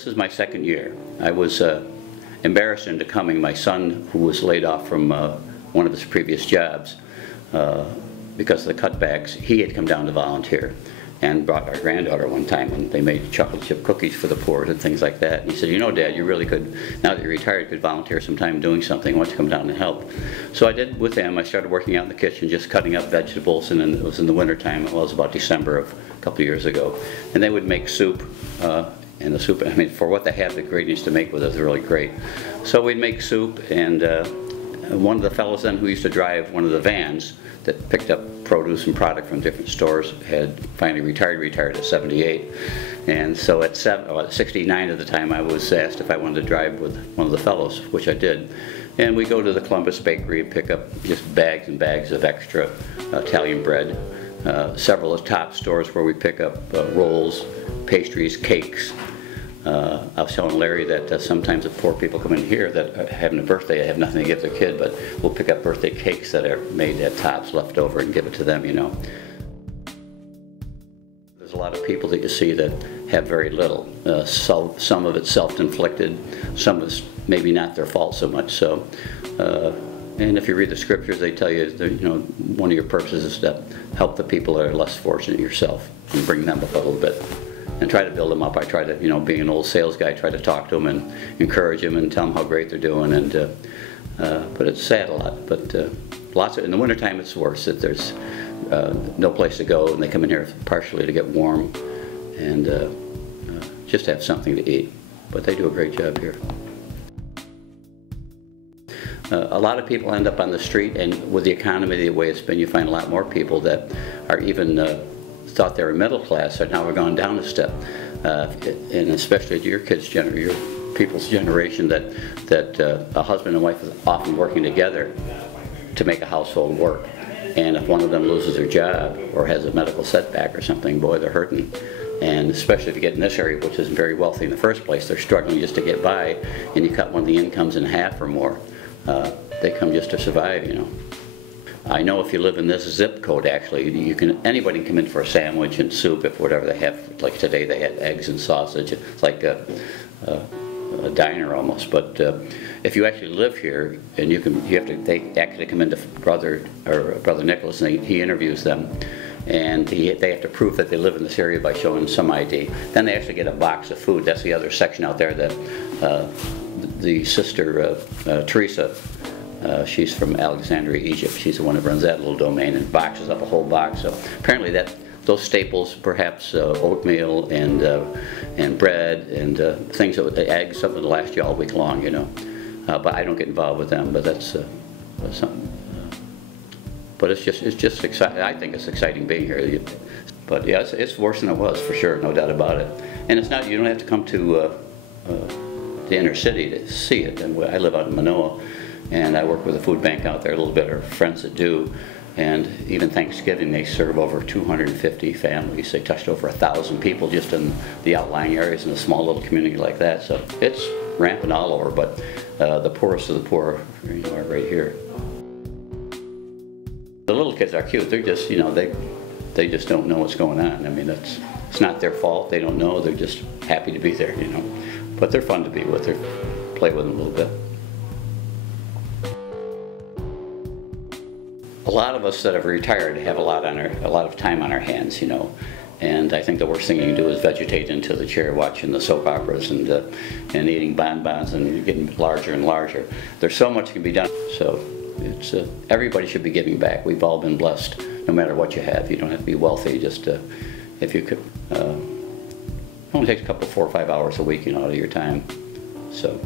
This is my second year. I was embarrassed into coming. My son, who was laid off from one of his previous jobs because of the cutbacks, he had come down to volunteer and brought our granddaughter one time, and they made chocolate chip cookies for the poor and things like that. And he said, you know, Dad, you really could, now that you're retired, you could volunteer some time doing something. Why don't you come down and help? So I did with them. I started working out in the kitchen, just cutting up vegetables, and then it was in the wintertime. It was about December of a couple of years ago. And they would make soup, and the soup, I mean, for what they have the ingredients to make with it was really great. So we'd make soup, and one of the fellows then who used to drive one of the vans that picked up produce and product from different stores had finally retired at 78. And so at 69 at the time, I was asked if I wanted to drive with one of the fellows, which I did. And we go to the Columbus Bakery and pick up just bags and bags of extra Italian bread. Several of the top stores where we pick up rolls, pastries, cakes. I was telling Larry that sometimes the poor people come in here that are having a birthday, have nothing to give their kid, but we'll pick up birthday cakes that are made at Tops left over and give it to them, you know. There's a lot of people that you see that have very little. Some of it's self-inflicted, some of it's maybe not their fault so much. So, and if you read the scriptures, they tell you that, you know, one of your purposes is to help the people that are less fortunate yourself and bring them up a little bit. And try to build them up. I try to, you know, being an old sales guy, try to talk to them and encourage them and tell them how great they're doing. And but it's sad a lot. But lots of, in the wintertime it's worse. That there's no place to go, and they come in here partially to get warm and just have something to eat. But they do a great job here. A lot of people end up on the street, and with the economy the way it's been, you find a lot more people that are even thought they were middle class, and now we're going down a step, and especially to your kids' your people's generation, that a husband and wife is often working together to make a household work, and if one of them loses their job or has a medical setback or something, boy, they're hurting. And especially if you get in this area, which isn't very wealthy in the first place, they're struggling just to get by, and you cut one of the incomes in half or more, they come just to survive, you know. I know if you live in this zip code, actually, anybody can come in for a sandwich and soup, if whatever they have. Like today, they had eggs and sausage. It's like a diner almost. But if you actually live here, and they actually come into Brother Nicholas, and he interviews them, and they have to prove that they live in this area by showing some ID. Then they actually get a box of food. That's the other section out there that the sister Teresa. She's from Alexandria, Egypt. She's the one who runs that little domain and boxes up a whole box. So apparently those staples, perhaps oatmeal and bread and things, eggs, something to last you all week long, you know. But I don't get involved with them. But that's something. But it's just exciting. I think it's exciting being here. But yeah, it's worse than it was for sure, no doubt about it. And it's not. You don't have to come to the inner city to see it. And I live out in Manoa. And I work with a food bank out there a little bit, or friends that do. And even Thanksgiving, they serve over 250 families. They touched over 1,000 people just in the outlying areas in a small little community like that. So it's rampant all over, but the poorest of the poor, you know, are right here. The little kids are cute. They're just, you know, they just don't know what's going on. I mean, it's not their fault. They don't know. They're just happy to be there, you know. But they're fun to be with. Play with them a little bit. A lot of us that have retired have a lot of time on our hands, you know, and I think the worst thing you can do is vegetate into the chair watching the soap operas and eating bonbons and getting larger and larger. There's so much can be done, so it's everybody should be giving back. We've all been blessed, no matter what you have. You don't have to be wealthy. Just if you could, it only takes a couple 4 or 5 hours a week, you know, out of your time. So.